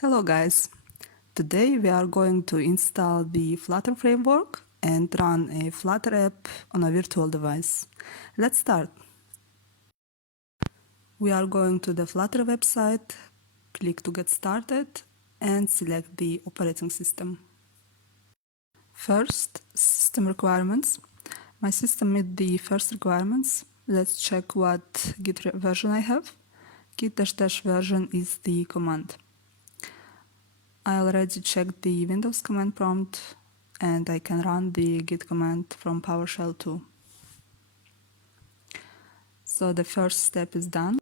Hello guys! Today we are going to install the Flutter framework and run a Flutter app on a virtual device. Let's start. We are going to the Flutter website, click to get started and select the operating system. First, system requirements. My system met the first requirements. Let's check what Git version I have. Git -- version is the command. I already checked the Windows command prompt and I can run the git command from PowerShell too. So the first step is done.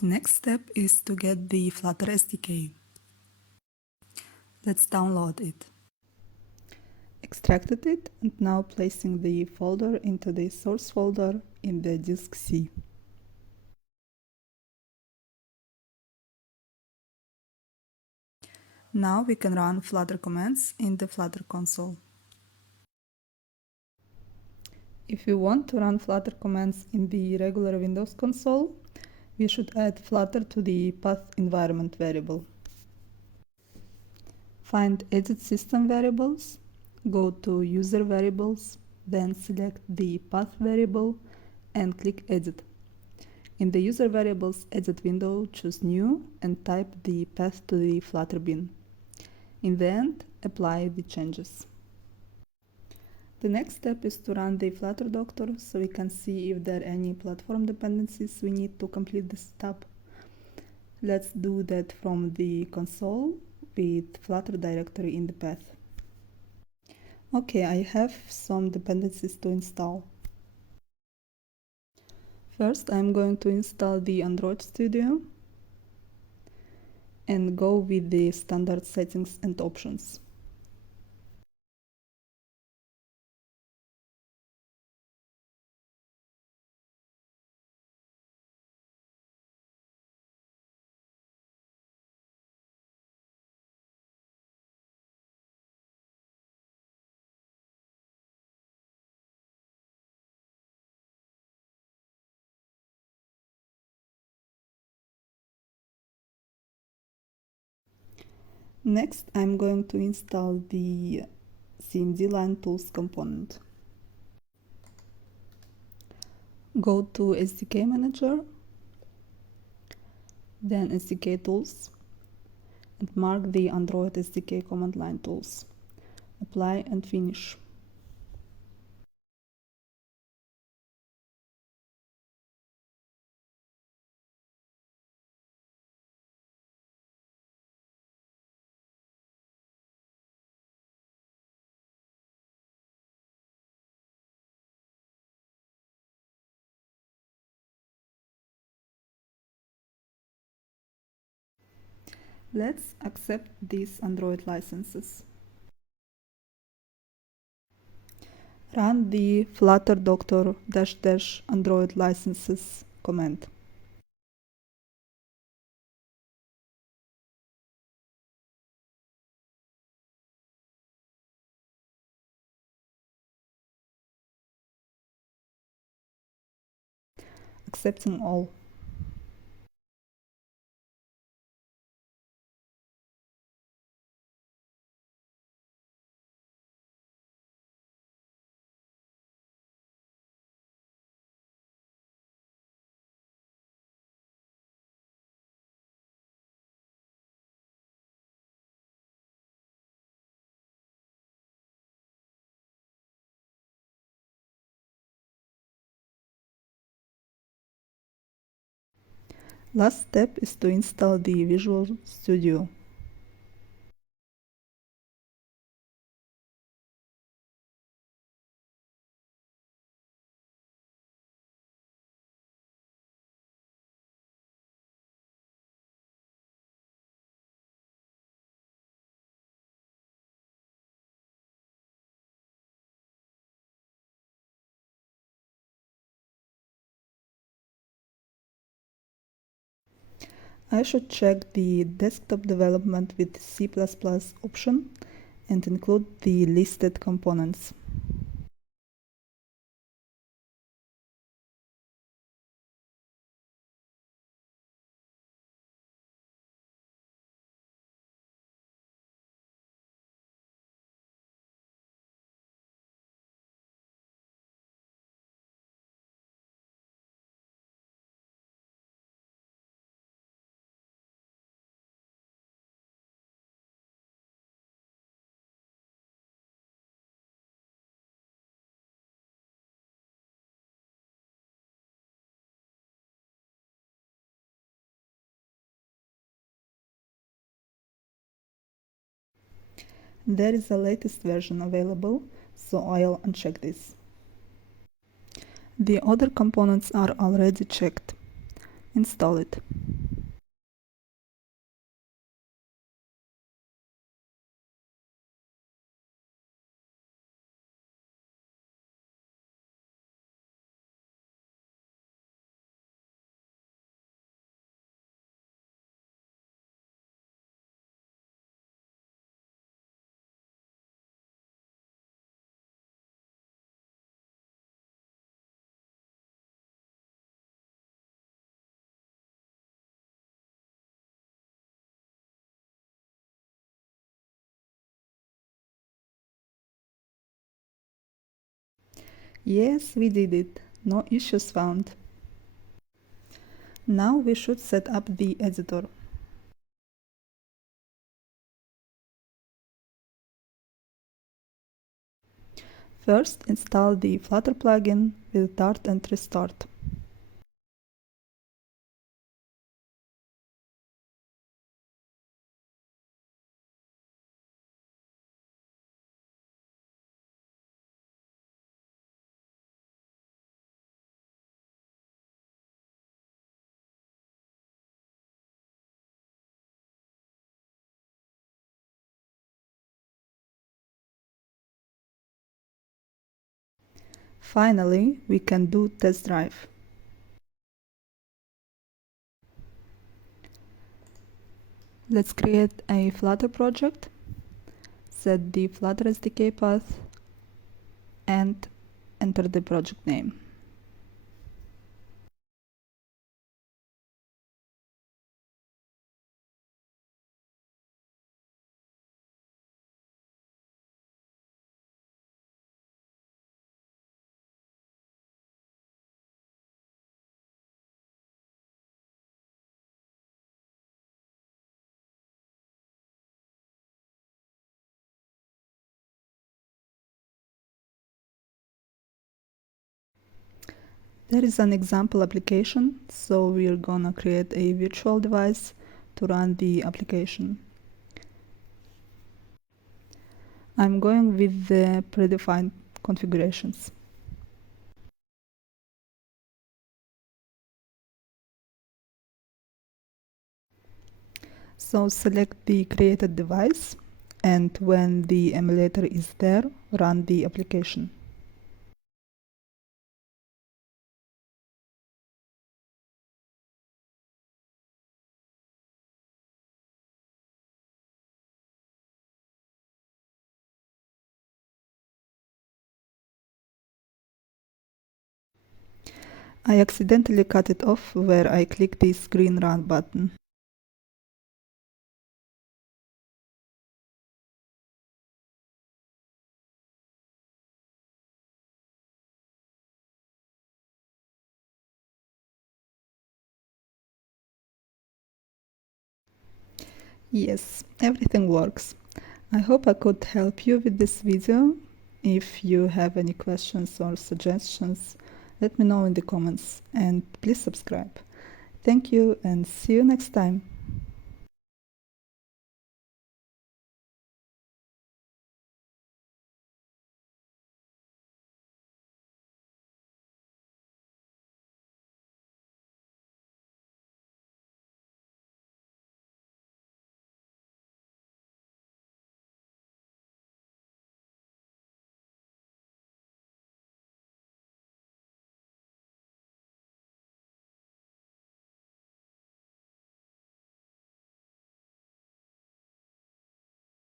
The next step is to get the Flutter SDK. Let's download it. Extracted it and now placing the folder into the source folder in the disk C. Now we can run Flutter commands in the Flutter console. If you want to run Flutter commands in the regular Windows console, we should add Flutter to the path environment variable. Find Edit System Variables, go to User Variables, then select the path variable and click Edit. In the User Variables Edit window, choose New and type the path to the Flutter bin. In the end, apply the changes. The next step is to run the Flutter Doctor so we can see if there are any platform dependencies we need to complete this step. Let's do that from the console with Flutter directory in the path. Okay, I have some dependencies to install. First, I'm going to install the Android Studio and go with the standard settings and options. Next, I'm going to install the cmd-line Tools component. Go to SDK Manager, then SDK Tools, and mark the Android SDK Command-line Tools. Apply and finish. Let's accept these Android licenses. Run the Flutter Doctor -- Android licenses command. Accepting all. Last step is to install the Visual Studio. I should check the desktop development with C++ option and include the listed components. There is a latest version available, so I'll uncheck this. The other components are already checked. Install it. Yes, we did it. No issues found. Now we should set up the editor. First, install the Flutter plugin with Dart and Restart. Finally, we can do test drive. Let's create a Flutter project, set the Flutter SDK path, and enter the project name. There is an example application, so we're gonna create a virtual device to run the application. I'm going with the predefined configurations. So select the created device, and when the emulator is there, run the application. I accidentally cut it off where I clicked the screen run button. Yes, everything works. I hope I could help you with this video. If you have any questions or suggestions, let me know in the comments, and please subscribe. Thank you and see you next time.